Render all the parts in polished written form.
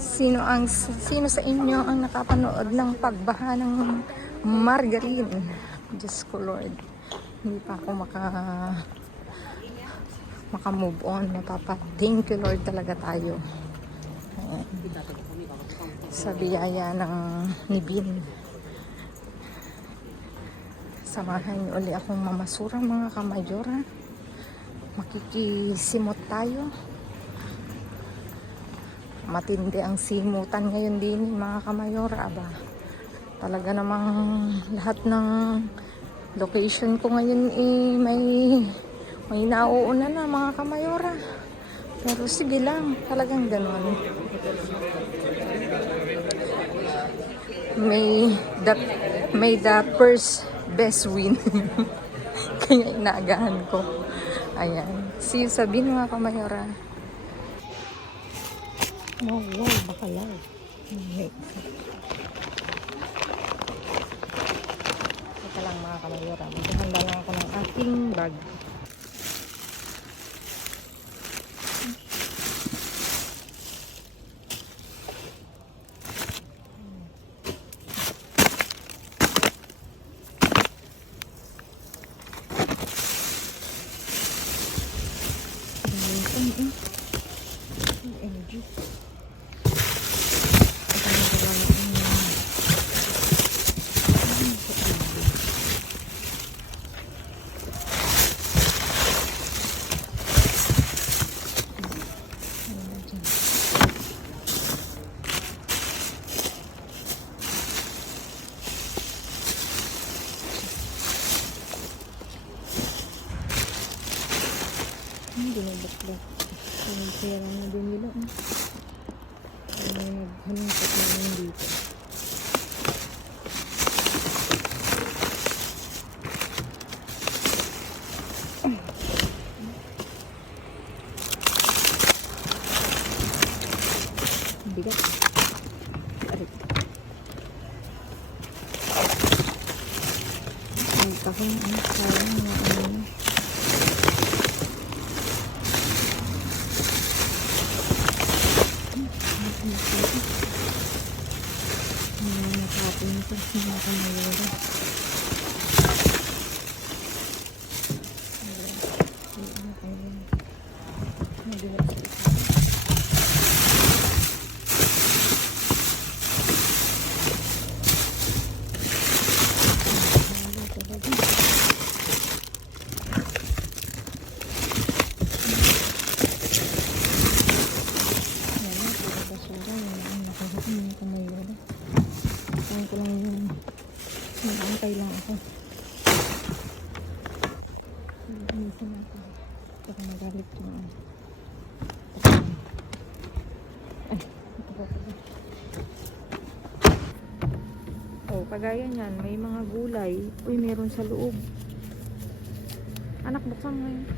Sino sa inyo ang nakapanood ng pagbaha ng Margarine? Diyos ko Lord, hindi pa ako maka-move on. Thank you Lord talaga tayo. Ayan. Sa biyaya ng Nibin. Samahan niyo uli akong mamasura mga kamayora. Makikisimot tayo. Matindi ang simutan ngayon din mga kamayora. Aba, talaga namang lahat ng location ko ngayon may nauuna na mga kamayora. Pero sige lang, talagang ganon. May the first best win. Kaya inaagahan ko. Ayan. See you sa bin mga kamayora. Wow, bakalaw. Ito lang mga kamayora. Maghahanda lang ako ng aking bag. Binabakbak. Kaya lang na din nila. Naghanungkot na lang dito. Bigat. Arit. Ang tahong parang mga ano. Nakapin ito sa mga kamayora. Nag-antay lang ako. Linisin ako. Baka magalit yung ay, ito pa. Oh, kagaya niyan, may mga gulay. Uy, meron sa loob. Anak, buksan mo yun.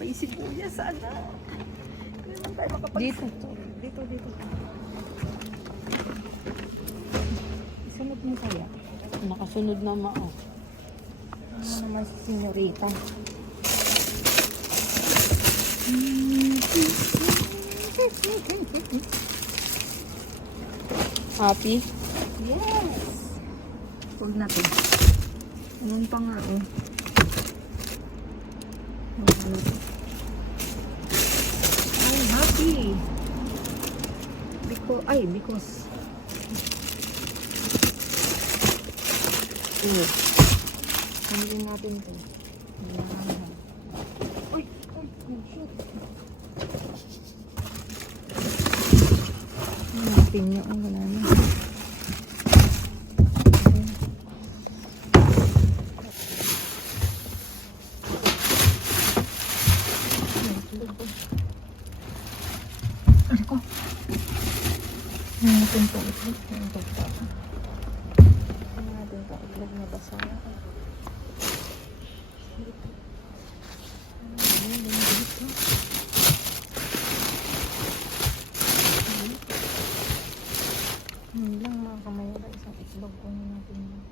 May sibuyas sana. Dito. Isunod mo kaya? Nakasunod na mao. Ano naman si senyorita? Happy? Yes! Huwag natin. Anong pa nga eh? I'm happy. Because Hamilin natin ito. Uy, shoot. Natin niya. Wala na. Natin po itlog. Natin po itlog na basa. Yun lang mga kamayora, isang itlog ko na natin yun.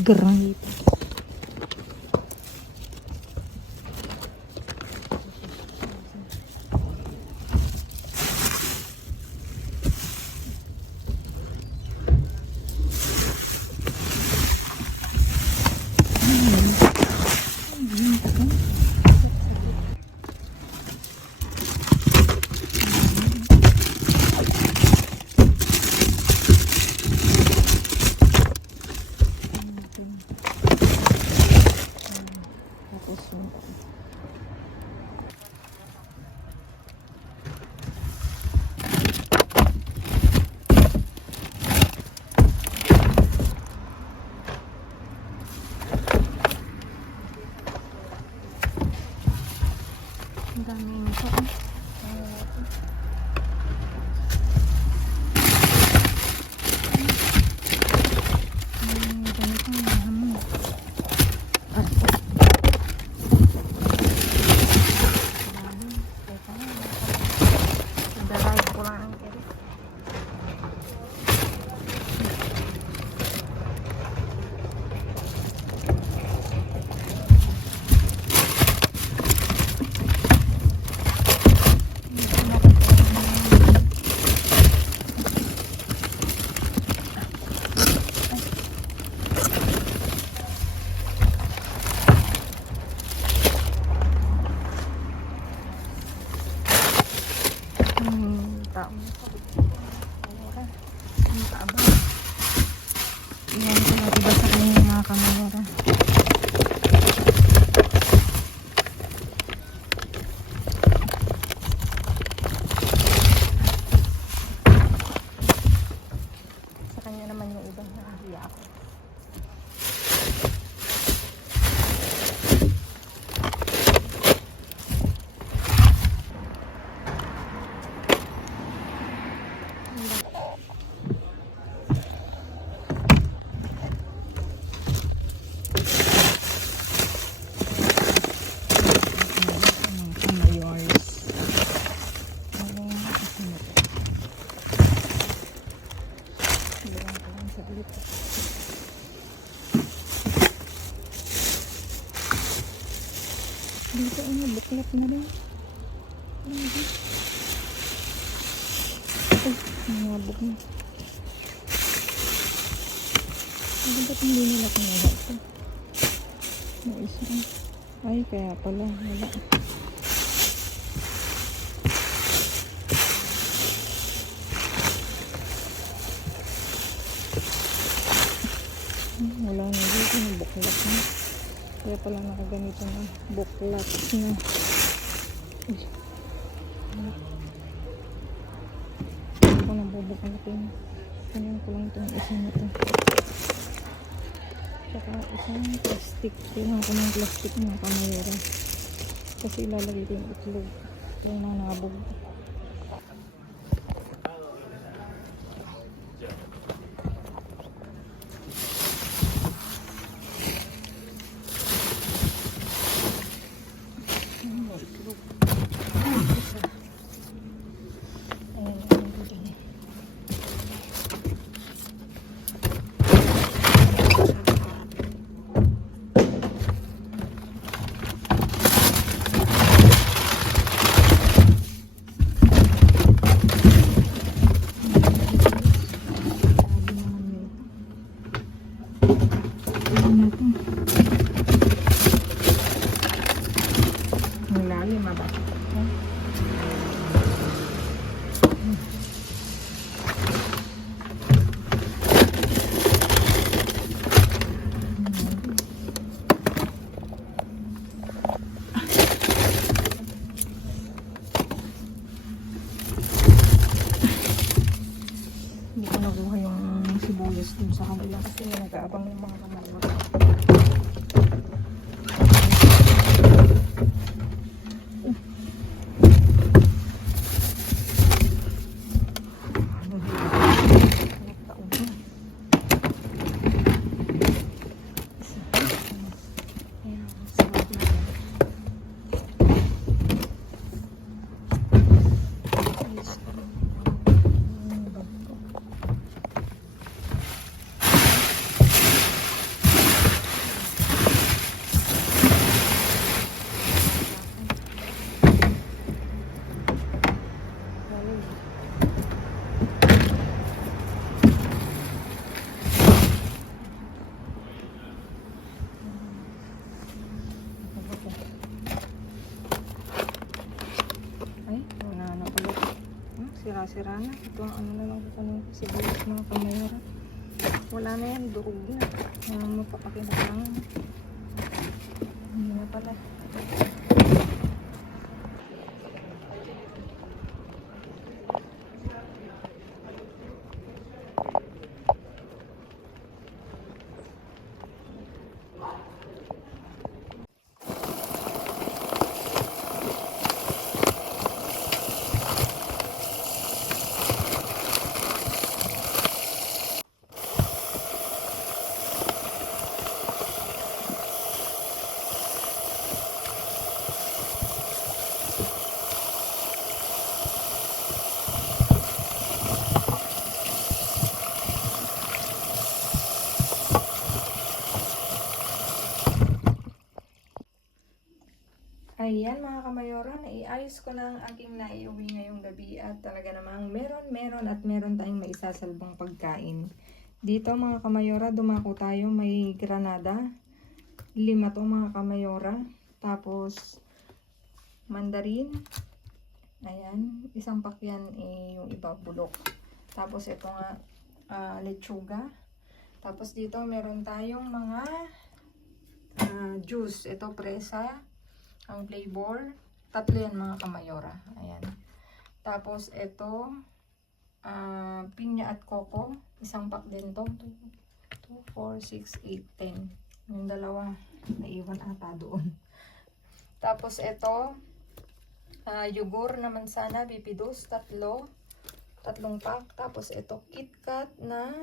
Great. Tapos yun. Ang daming ito. Taong ang taaba. Iyan ko na diba sa kanya mga kamayora. Sa kanya naman yung ibang nakahiya ako. Dito ano, buklat na rin. Ay, nangabog na. Ba't hindi nila kinaha ito? May isa. Ay, kaya pala. Wala. Wala na dito. Buklat na. Kaya pala nakaganito na buklat na. Hindi ko nang bubuklatin. Kunin ko lang itong isa na ito. Tsaka isang plastic. Kailangan ko ng plastic ng kamayera. Kasi ilalagay ko yung itlog. Kaya nanabog. dun sa kanila kasi nag-aabang yung mga kamarwa. sira-sira na. Ito ang ano na lang ko kanina. Sibuyas mga kamayora. Wala na yan. Durog na. Magpapakinangan. Hindi na pala. Ayan mga kamayora, naiayos ko na ang aking naiuwi ngayong gabi at talaga namang meron tayong maisasalbang pagkain. Dito mga kamayora, dumako tayo, may granada. 5 to mga kamayora. Tapos mandarin. Ayan, isang pakyan yung iba bulok. Tapos ito nga lechuga. Tapos dito meron tayong mga juice. Ito presa. Ang flavor, 3 yan mga kamayora. Ayan. Tapos ito, pinya at coco. Isang pack din to. 2, 4, 6, 8, 10. Yung dalawa, naiwan ata doon. Tapos ito, yogurt na mansana, bipidus, 3 pack. Tapos ito, KitKat na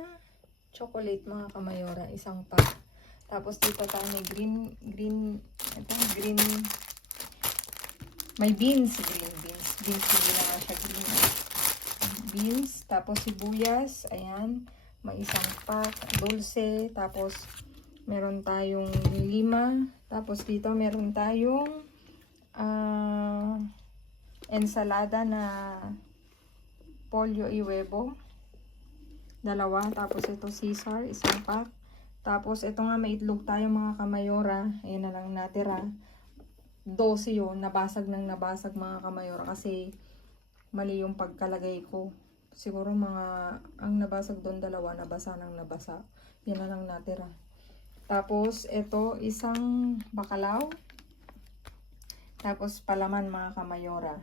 chocolate mga kamayora, isang pack. Tapos dito tayo may green, may beans, hindi na nga siya green. Beans, tapos sibuyas, ayan, may isang pack, dulce, tapos meron tayong 5, tapos dito meron tayong ensalada na pollo y huevo, 2, tapos ito Caesar, isang pack, tapos ito nga may itlog tayo mga kamayora, ayan na lang natira. 12 yun, nabasag mga kamayora kasi mali yung pagkalagay ko. Siguro ang nabasag doon 2, nabasa. Yan na lang natira. Tapos ito, isang bakalaw. Tapos palaman mga kamayora.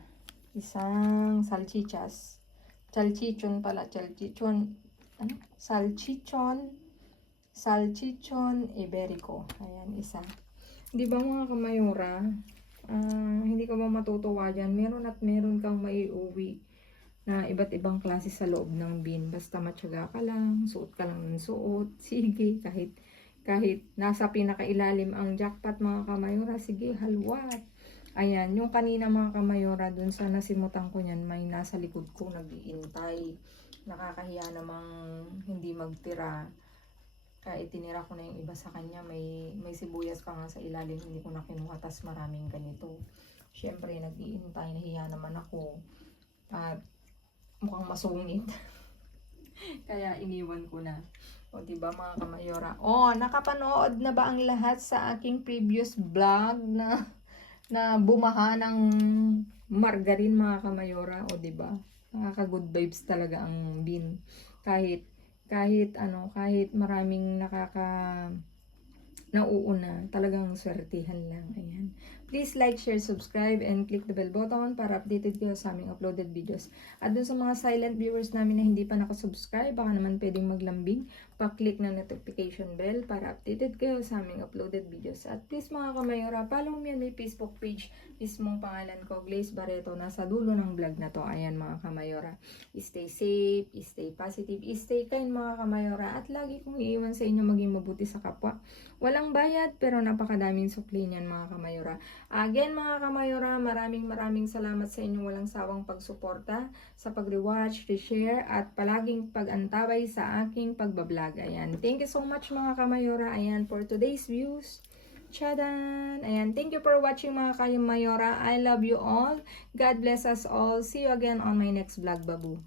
Isang salchichas. Salchichon pala, ano? Salchichon iberico. Ayan, isa. Di ba mga kamayora, hindi ka ba matutuwa dyan? Meron kang maiuwi na iba't ibang klase sa loob ng bin. Basta matyaga ka lang, suot ka lang ng suot. Sige, kahit nasa pinakailalim ang jackpot mga kamayora, sige, halwat. Ayan, yung kanina mga kamayora, dun sa nasimutan ko niyan, may nasa likod ko nag-iintay. Nakakahiya namang hindi magtira. Kahit tinira ko na yung iba sa kanya, may sibuyas pa nga sa ilalim, hindi ko na kinuha, tas maraming ganito. Syempre, nag-iintay, nahiya naman ako. At mukhang masungit. Kaya iniwan ko na. O diba mga kamayora? O, nakapanood na ba ang lahat sa aking previous vlog na bumaha ng margarine mga kamayora? O diba? Nakaka-good vibes talaga ang bin. Kahit maraming nauuna, talagang swertihan lang. Ayan. Please like, share, subscribe, and click the bell button para updated kayo sa aming uploaded videos. At dun sa mga silent viewers namin na hindi pa nakasubscribe, baka naman pwedeng maglambing, pa-click na notification bell para updated kayo sa aming uploaded videos. At please mga kamayora, follow me on my Facebook page, mismong pangalan ko, Glaze Barreto, nasa dulo ng vlog na to. Ayan mga kamayora. Stay safe, stay positive, stay kind mga kamayora, at lagi kong iiwan sa inyo maging mabuti sa kapwa. Walang bayad pero napakadaming sukli niyan mga kamayora. Again mga kamayora, maraming salamat sa inyong walang sawang pagsuporta, sa pag-rewatch, re-share, at palaging pag-antabay sa aking pagbablog. Ayan. Thank you so much mga kamayora. Ayan, for today's views. Chadan! Ayan, thank you for watching mga kamayora. I love you all. God bless us all. See you again on my next vlog, babu.